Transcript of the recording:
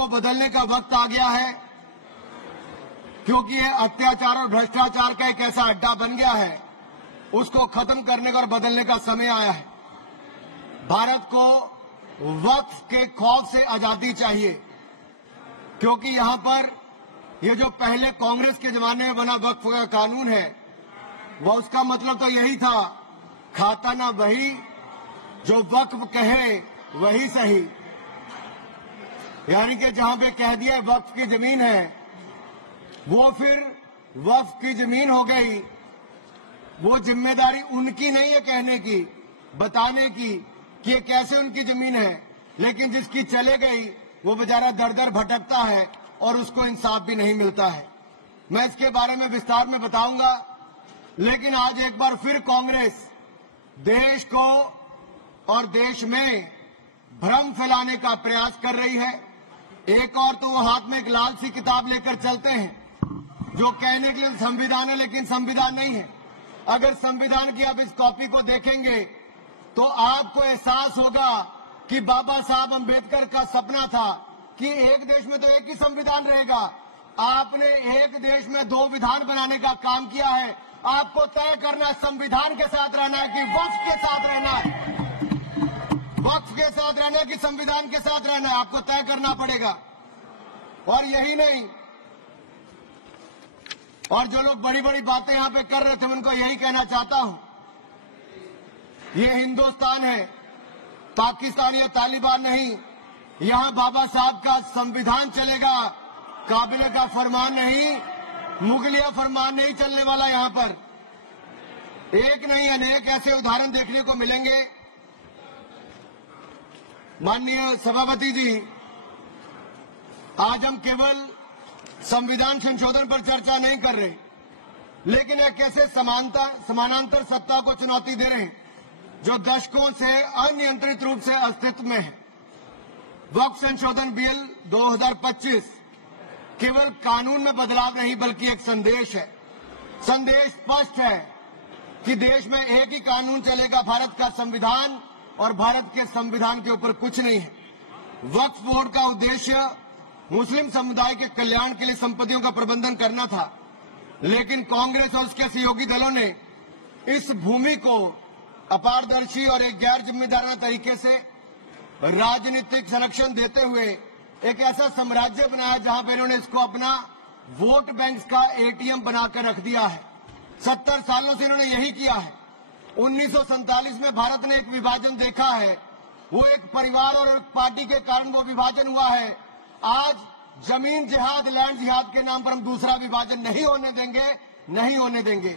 को बदलने का वक्त आ गया है, क्योंकि ये अत्याचार और भ्रष्टाचार का एक ऐसा अड्डा बन गया है, उसको खत्म करने का और बदलने का समय आया है। भारत को वक्फ के खौफ से आजादी चाहिए, क्योंकि यहां पर ये जो पहले कांग्रेस के जमाने में बना वक्फ का कानून है, वह उसका मतलब तो यही था, खाता ना वही जो वक्फ कहे वही सही। यानी कि जहां पे कह दिया वक्फ की जमीन है, वो फिर वक्फ की जमीन हो गई। वो जिम्मेदारी उनकी नहीं है कहने की, बताने की कि ये कैसे उनकी जमीन है, लेकिन जिसकी चले गई वो बेचारा दर दर भटकता है और उसको इंसाफ भी नहीं मिलता है। मैं इसके बारे में विस्तार में बताऊंगा, लेकिन आज एक बार फिर कांग्रेस देश को और देश में भ्रम फैलाने का प्रयास कर रही है। एक और तो वो हाथ में एक लाल सी किताब लेकर चलते हैं, जो कहने के लिए संविधान है, लेकिन संविधान नहीं है। अगर संविधान की आप इस कॉपी को देखेंगे तो आपको एहसास होगा कि बाबा साहब अम्बेडकर का सपना था कि एक देश में तो एक ही संविधान रहेगा। आपने एक देश में दो विधान बनाने का काम किया है। आपको तय करना है संविधान के साथ रहना है कि वक्फ के साथ रहना है, वक्फ के साथ रहना है कि संविधान के साथ रहना है, आपको तय करना पड़ेगा। और यही नहीं, और जो लोग बड़ी बड़ी बातें यहां पे कर रहे थे, उनको यही कहना चाहता हूं, ये हिंदुस्तान है, पाकिस्तान या तालिबान नहीं। यहां बाबा साहब का संविधान चलेगा, काबिले का फरमान नहीं, मुगलिया फरमान नहीं चलने वाला। यहां पर एक नहीं अनेक ऐसे उदाहरण देखने को मिलेंगे। माननीय सभापति जी, आज हम केवल संविधान संशोधन पर चर्चा नहीं कर रहे, लेकिन एक ऐसे समानांतर सत्ता को चुनौती दे रहे हैं जो दशकों से अनियंत्रित रूप से अस्तित्व में है। वक्फ संशोधन बिल 2025 केवल कानून में बदलाव नहीं, बल्कि एक संदेश है। संदेश स्पष्ट है कि देश में एक ही कानून चलेगा, भारत का संविधान, और भारत के संविधान के ऊपर कुछ नहीं है। वक्फ बोर्ड का उद्देश्य मुस्लिम समुदाय के कल्याण के लिए संपत्तियों का प्रबंधन करना था, लेकिन कांग्रेस और उसके सहयोगी दलों ने इस भूमि को अपारदर्शी और एक गैर जिम्मेदाराना तरीके से राजनीतिक संरक्षण देते हुए एक ऐसा साम्राज्य बनाया जहां पर इन्होंने इसको अपना वोट बैंक का एटीएम बनाकर रख दिया है। 70 सालों से इन्होंने यही किया है। 1947 में भारत ने एक विभाजन देखा है, वो एक परिवार और एक पार्टी के कारण वो विभाजन हुआ है। आज जमीन जिहाद, लैंड जिहाद के नाम पर हम दूसरा विभाजन नहीं होने देंगे, नहीं होने देंगे।